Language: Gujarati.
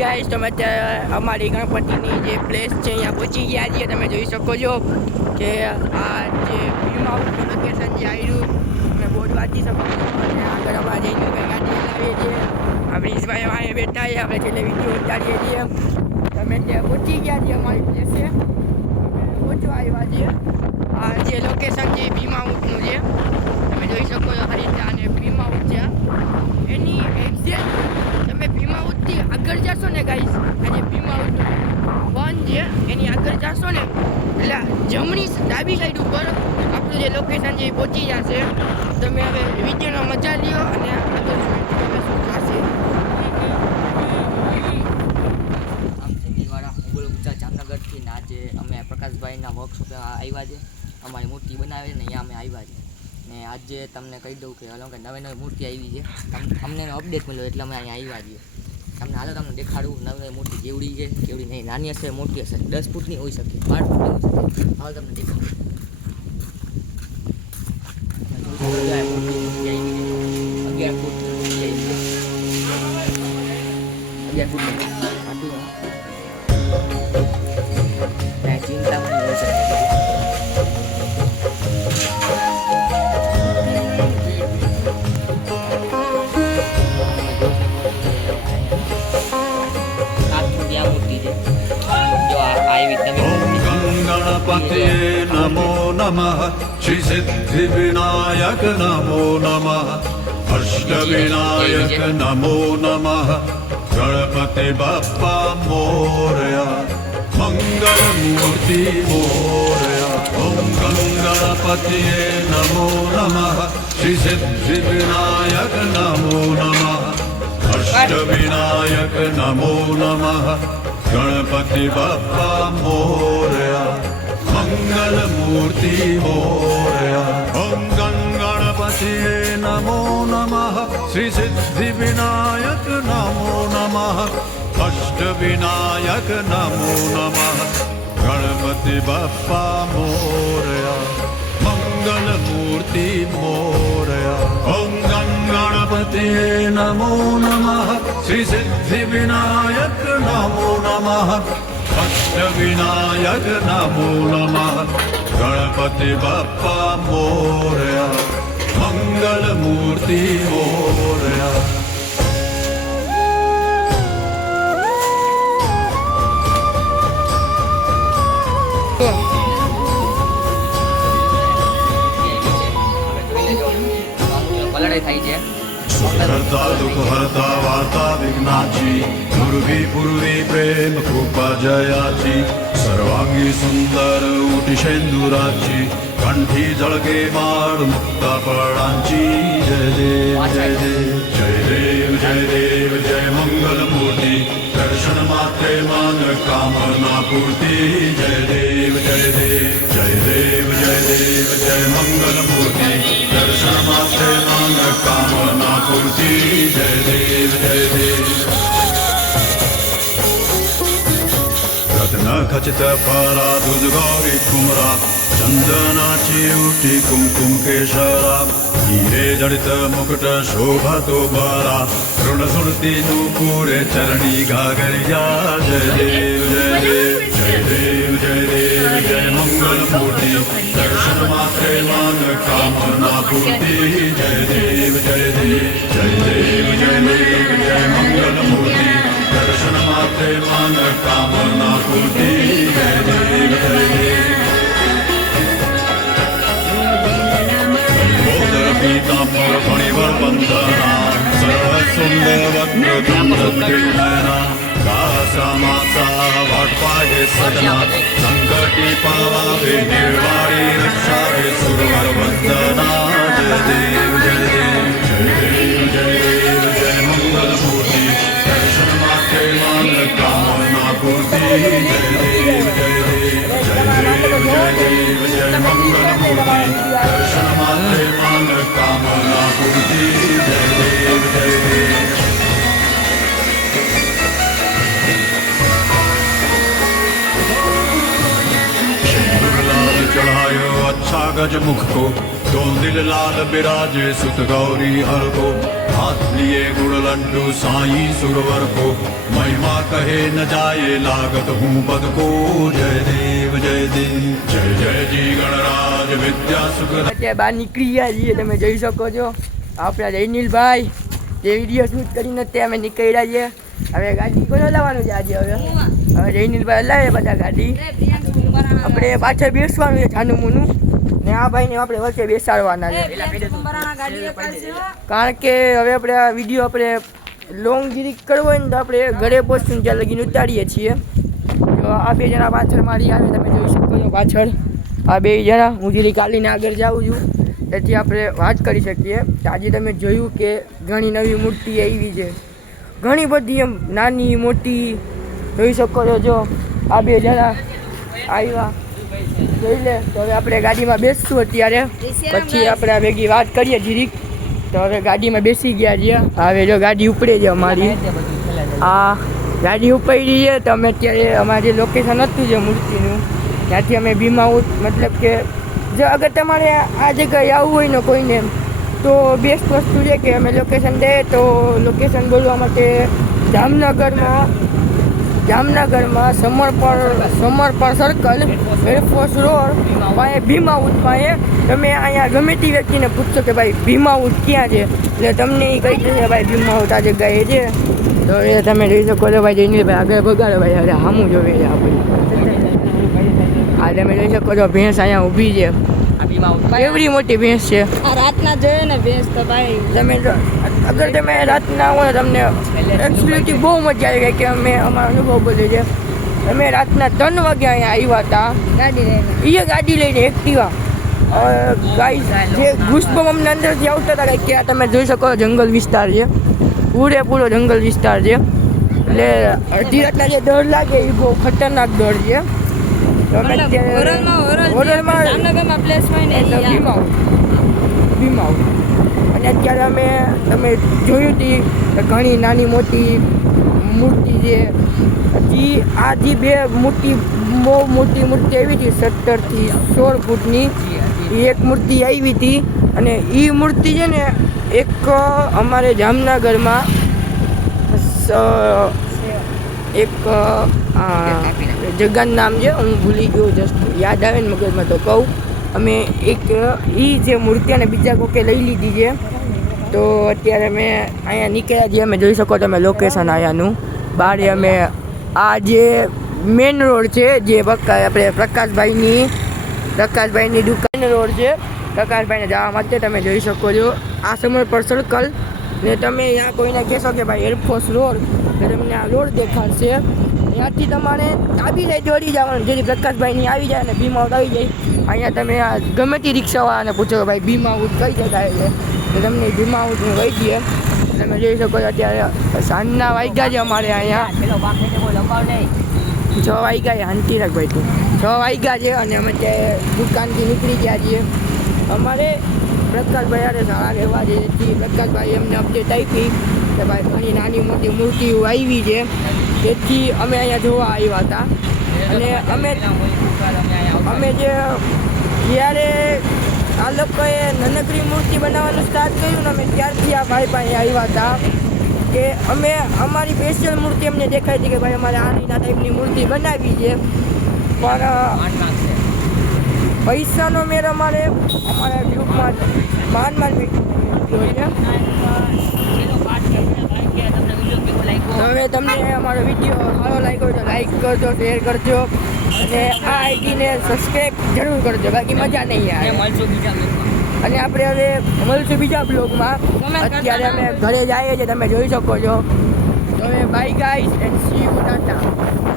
ગાઈસ તમે અત્યારે અમારી ગણપતિની જે પ્લેસ છે અહીંયા પહોંચી ગયા છીએ. તમે જોઈ શકો છો કે આ જે ભીમ હાઉસનું લોકેશન જે આવ્યું તમે બોર્ડ વાંચી શકો છો. અને આગળ અમારા જઈને ગાડી ચલાવીએ છીએ. આપણે ઈસભાઈ વાંહે બેઠા છીએ. આપણે છેલ્લે વિડીયો ઉતારીએ છીએ. તમે ત્યાં પહોંચી ગયા છીએ અમારી પ્લેસે. પહોંચવા આવ્યા છીએ. આ જે લોકેશન છે ભીમ હાઉસનું છે. તમે જોઈ શકો છો ખરી રીતે આને ભીમ હાઉસ છે. એની એક્ઝેક્ટ તમે ભીમ હાઉસથી આગળ જશો ને ગાઈસ, આજે ભીમ હાઉસ વન છે એની આગળ જશો ને એટલે જમણી ડાબી સાઈડ ઉપર આપણું જે લોકેશન છે એ પહોંચી જશે. તમે હવે વિડીયોનો મજા લ્યો અને આગળ તમે શું થશે. જામનગરથી ને આજે અમે પ્રકાશભાઈના વર્કશોપ આવ્યા છે. અમારી મૂર્તિ બનાવે ને અહીંયા અમે આવ્યા છે. ને આજે તમને કહી દઉં કે હલો કે નવી નવી મૂર્તિ આવી છે. અમને અપડેટ મળ્યો એટલે અમે અહીંયા આવ્યા છીએ. તમને હાલો તમને દેખાડું નવી નવી મૂર્તિ કેવડી છે કેવડી નહીં. નાની હશે મોટી હશે, 10 ફૂટની હોઈ શકે, 12 ફૂટની હોઈ શકે. હાલ તમને દેખાડું. 11 ફૂટ ચિંતા પણ હોઈ શકે. गणपते नमो नमः श्री सिद्धि विनायक नमो नमः अष्ट विनायक नमो नमः गणपति बप्पा मोरया मंगल मूर्ति मोरया ओम गणपते नमो नमः श्री सिद्धि विनायक नमो नमः अष्ट विनायक नमो नमः गणपति बप्पा मोरया मंगल मूर्ति मोरया ओम गणपति नमो नमः श्री सिद्धि विनायक नमो नमः अष्ट विनायक नमो नमः गणपति बप्पा मोरया मंगल मूर्ति मोरया ओम गणपति नमो नमः श्री सिद्धि विनायक नमो नमः अष्ट विनायक नमो नमः गणपति बप्पा मोरया मंगल मूर्ति मोरया करता दुख हरता वार्ता विघ्नाची पूर्वी पूर्वी प्रेम कृपा जयाची सर्वांगी सुंदर उटिशेंदुराची कंठी जळके माळ मुक्ता फळांची जय देव जय देव जय देव जय देव जय मंगल मूर्ती दर्शन मात्रे मान कामना पूर्ती जय देव जय देव जय देव जय देव जय मंगल मूर्ती दर्शन मात्रे मान कामना पूर्ती जय देव जय देव रत्न खचित फरा दूध गौरी कुमरा चंदनाची उठी कुमकुम केशरा हिरे जडित मुकुट शोभा तो बरा ऋण सुरती नूपुरे चरणी घागरिया जय देव जय देव जय देव जय देव जय मंगल मूर्ति दर्शन मात्रे मान कामना पूर्ति जय देव जय देव जय देव जय देव जय मंगल मूर्ति दर्शन मात्रे मान कामना पूर्ति जय देव जय देव पीतांबर फणिवर वंदना सर्व सुंदर वक्र कासा मासा वाटपाहे सजना संकटी पावावे निर्वाणी रक्षावे सुरवर वंदना जय देव जय देव जय देव जय देव जय मंगल मूर्ति दर्शन मात्रे मान कामना पूर्ति जय देव जय देव जय देव जय देव जय मंगल मूर्ति दर्शन मात्रे मान कामना पूर्ति जय देव जय देव चढ़ायो अच्छा गज मुख को दो दिल लाल बिराजे सुत गौरी हर को हाथ लिए गुड़ लड्डू साईं सुरवर को महिमा कहे न जाए लागत हूँ पद को जय देव जय जय जी गणराज विद्या सुख અત્યારે બહાર નીકળી ગયા છીએ તમે જોઈ શકો છો આપણા જયનીલભાઈ જે વિડીયો શૂટ કરીને તે અમે નીકળ્યા છીએ હવે ગાડી કોને લાવવાનું છે આજે હવે જયનીલભાઈ લાવે બધા ગાડી આપણે પાછળ બેસવાનું છે છાનું મૂનું ને આ ભાઈને આપણે વચ્ચે બેસાડવાના છે કારણ કે હવે આપણે આ વિડીયો આપણે લોંગ ગીરી કરવો હોય ને તો આપણે ઘરે પહોંચીને ત્યાં લગીને ઉતારીએ છીએ તો આ બે જણા પાછળ મારી આવે તમે જોઈ શકો છો પાછળ આ બે જણા હું જીરી કાઢીને આગળ જાઉં છું તેથી આપણે વાત કરી શકીએ આજે તમે જોયું કે ઘણી નવી મૂર્તિ આવી છે ઘણી બધી એમ નાની મોટી જોઈ શકો છો જો આ બે જણા આવ્યા જોઈ લે તો હવે આપણે ગાડીમાં બેસશું અત્યારે પછી આપણે આ ભેગી વાત કરીએ જીરીક તો હવે ગાડીમાં બેસી ગયા છીએ હવે જો ગાડી ઉપડે છે અમારી આ ગાડી ઉપડી છે તો અમે અત્યારે અમારે જે લોકેશન હતું જે મૂર્તિનું ત્યાંથી અમે ભીમાઉટ મતલબ કે જો અગર તમારે આ જગ્યાએ આવવું હોય ને કોઈને તો બેસ્ટ વસ્તુ છે કે અમે લોકેશન દે તો લોકેશન બોલવા માટે જામનગરમાં સમર્પણ સર્કલ એરફોર્સ રોડ પાસે ભીમાઉટ પાસે તમે અહીંયા ગમે તે વ્યક્તિને પૂછશો કે ભાઈ ભીમાઉટ ક્યાં છે એટલે તમને એ કહી દેશે ભાઈ ભીમાઉટ આ જગ્યાએ છે તો એ તમે જોઈ શકો છો ભાઈ જઈને ભાઈ આગળ બગાડો ભાઈ અરે સામું જોવે છે આપણે આ તમે જોઈ શકો છો ભેંસ અહીંયા ઊભી છે એવડી મોટી ભેંસ છે રાતના જોઈએ ને ભેંસ તો ભાઈ તમે અગર તમે રાતના હોય તમને એક્ચ્યુઅલી બહુ મજા આવી ગઈ કે અમે અમારો અનુભવ બોલે છે અમે રાતના 3 વાગ્યા અહીંયા આવ્યા હતા ગાડી લઈને એક્ટિવા ગાઈસ જે ગુસ્બમ અમને અંદરથી આવતા હતા કે ત્યાં તમે જોઈ શકો જંગલ વિસ્તાર છે પૂરેપૂરો જંગલ વિસ્તાર છે એટલે અડધી રાતના જે ડર લાગે એ બહુ ખતરનાક ડર છે અને અત્યારે અમે તમે જોયું હતી કે ઘણી નાની મોટી મૂર્તિ છે હજી આ જે બે મોટી બહુ મોટી મૂર્તિ આવી હતી 17 થી 16 ફૂટની એ એક મૂર્તિ આવી હતી અને એ મૂર્તિ છે ને એક અમારે જામનગરમાં એક જગ્યાનું નામ છે હું ભૂલી ગયો જસ્ટ યાદ આવે ને મગજમાં તો કહું અમે એક એ જે મૂર્તિ અને બીજા કોકે લઈ લીધી છે તો અત્યારે અમે અહીંયા નીકળ્યા છીએ અમે જોઈ શકો તમે લોકેશન અહીંયાનું બહાર અમે આ જે મેન રોડ છે જે આપણે પ્રકાશભાઈની દુકાન રોડ છે પ્રકાશભાઈને જવા માટે તમે જોઈ શકો છો આ સમર્પણ સર્કલ ને તમે અહીંયા કોઈને કહેશો કે ભાઈ એરફોર્સ રોડ તો તમને આ રોડ દેખાડશે ત્યાંથી તમારે ડાબી સાઈડ દોડી જવાનું જેથી પ્રકાશભાઈની આવી જાય અને ભીમાઉટ આવી જાય અહીંયા તમે આ ગમે તે રિક્ષાવાળાને પૂછો કે ભાઈ ભીમાઉટ કઈ જગ્યાએ છે તો તમને ભીમાઉટને વહી દઈએ તમે જોઈ શકો છો અત્યારે સાંજના વાગ્યા છે અમારે અહીંયા 6 વાગ્યા છે શાંતિ રાખ ભાઈ તું 6 વાગ્યા છે અને અમે ત્યાં દુકાનથી નીકળી ગયા છીએ અમારે પ્રકાશભાઈ અરે સારા રહેવા છે જેથી પ્રકાશભાઈ અમને અપડેટ આપી કે ભાઈ ઘણી નાની મોટી મૂર્તિઓ આવી છે તેથી અમે અહીંયા જોવા આવ્યા હતા અને અમે જ્યારે આ લોકોએ નાનકડી મૂર્તિ બનાવવાનું સ્ટાર્ટ કર્યું ને અમે ત્યારથી આ ભાઈ પાસે આવ્યા હતા કે અમે અમારી સ્પેશિયલ મૂર્તિ અમને દેખાઈ હતી કે ભાઈ અમારે આના ટાઈપની મૂર્તિ બનાવી છે પણ પૈસાનો મેર અમારા ગ્રુપમાં માંડ હવે તમને અમારો વિડીયો સારો લાગ્યો તો લાઈક કરજો શેર કરજો અને આ આઈડીને સબસ્ક્રાઈબ જરૂર કરજો બાકી મજા નહીં આવે અને આપણે હવે મળશું બીજા બ્લોગમાં અત્યારે અમે ઘરે જઈએ છીએ તમે જોઈ શકો છો તો હવે bye guys and C you tata